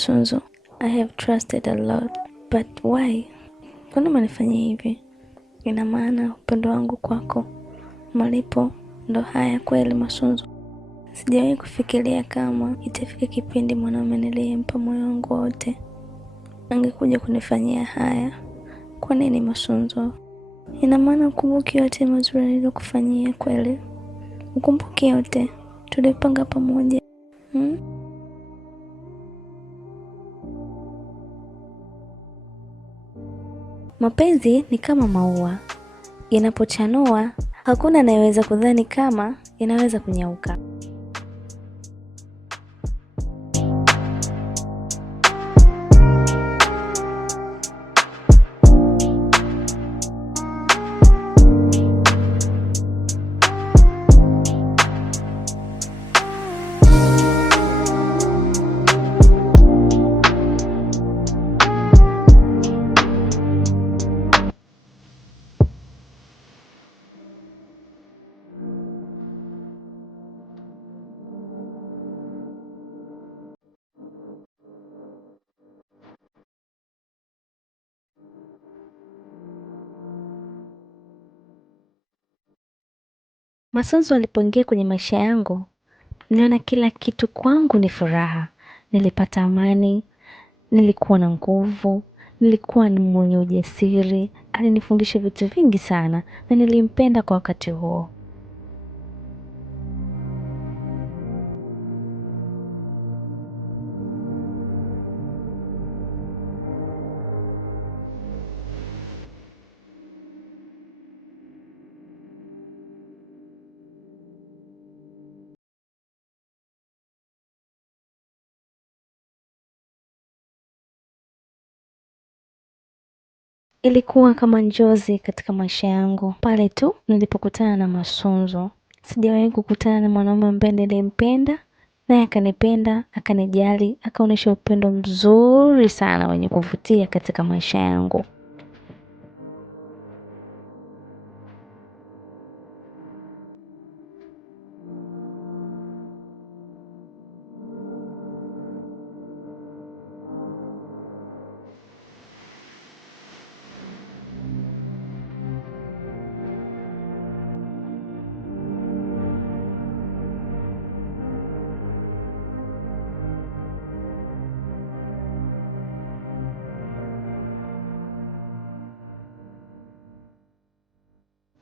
Masunzu. I have trusted a lot. But why? Kwani umenifanyia hivi? Ina maana upendo wangu kwako malipo ndo haya kweli Masunzu? Sijawahi kufikiria kama itafika kipindi mwanaume niliyempa moyo wangu wote angekuja kunifanyia haya. Kwa nini Masunzu? Ina maana ukumbuki yote mazuri niliyokufanyia kweli? Ukumbuki yote tulipanga pamoja? Mapenzi ni kama maua, yanapochanua hakuna anayeweza kudhani kama yanaweza kunyauka. Masunzu alipoingia kwenye maisha yangu, niliona kila kitu kwangu ni furaha. Nilipata amani, nilikuwa na nguvu, nilikuwa ni mwenye ujasiri. Alinifundisha vitu vingi sana na nilimpenda kwa wakati huo. Ilikuwa kama njozi katika maisha yangu. Pale tu nilipokutana na Masunzu. Sijawahi kukutana na mwanaume ambaye nilimpenda, naye akanipenda, akanijali, akaonyesha upendo mzuri sana wenye kuvutia katika maisha yangu.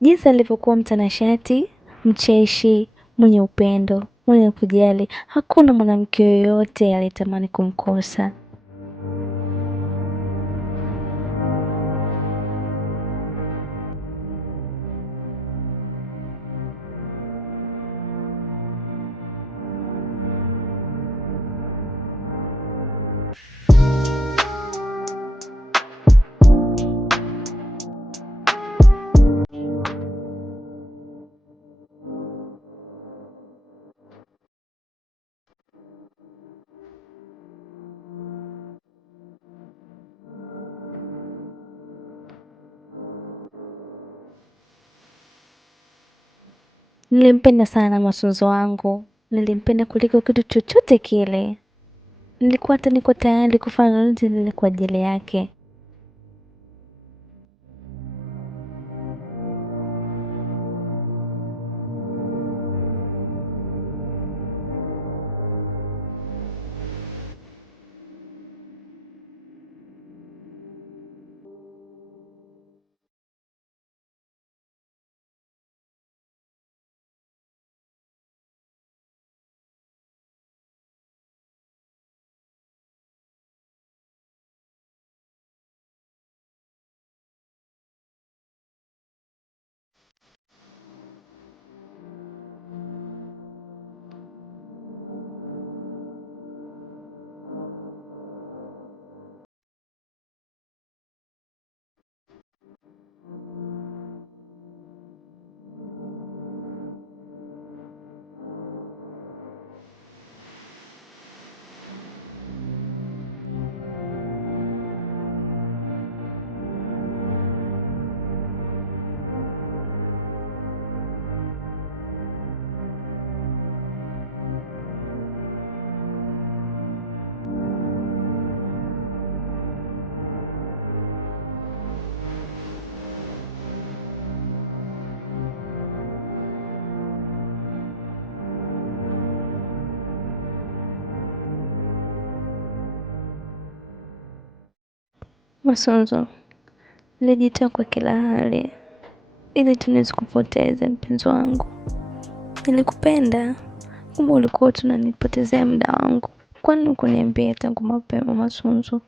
Jinsi alivyokuwa mtanashati, mcheshi, mwenye upendo, mwenye kujali, hakuna mwanamke yoyote aliyetamani kumkosa. Nilimpenda sana Masunzu wangu. Nilimpenda kuliko kitu chochote kile. Nilikuwa hata niko tayari kufanya lolote lile kwa ajili yake. Masunzo, nilijitoa kwa kila hali ili tu nisikupoteze mpenzi wangu. Nilikupenda, kumbe ulikuwa tunanipotezea muda wangu. Kwani hukuniambia tangu mapema Masunzo?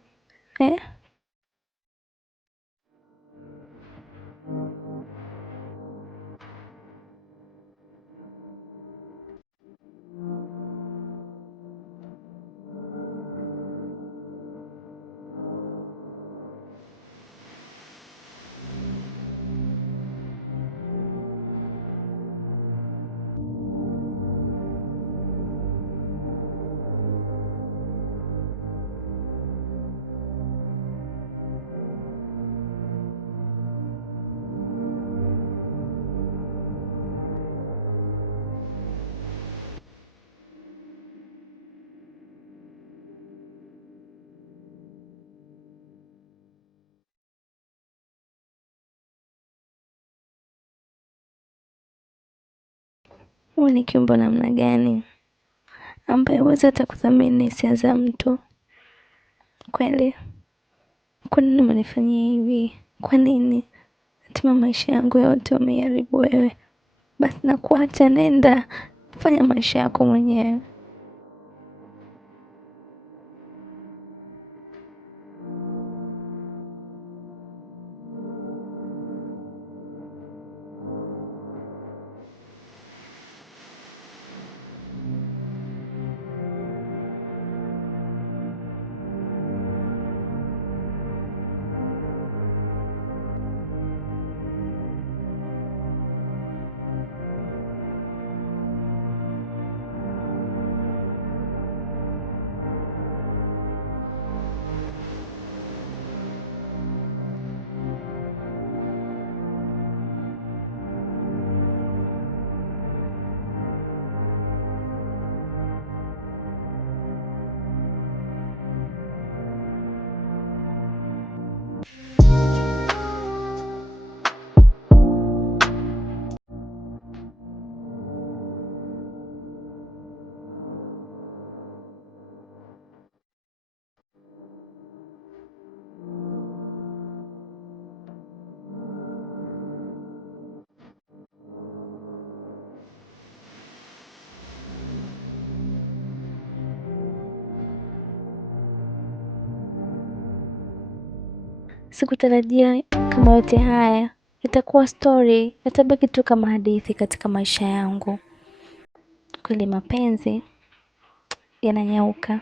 Wewe ni kiumbe namna gani ambaye huwezi hata kuthamini hisia za mtu? Kweli, kwa nini umenifanyia hivi? Kwa nini? Hatima maisha yangu yote umeharibu wewe. Basi nakuacha, nenda fanya maisha yako mwenyewe. Sikutarajia kama yote haya itakuwa story, yatabaki tu kama hadithi katika maisha yangu. Kweli mapenzi yananyauka.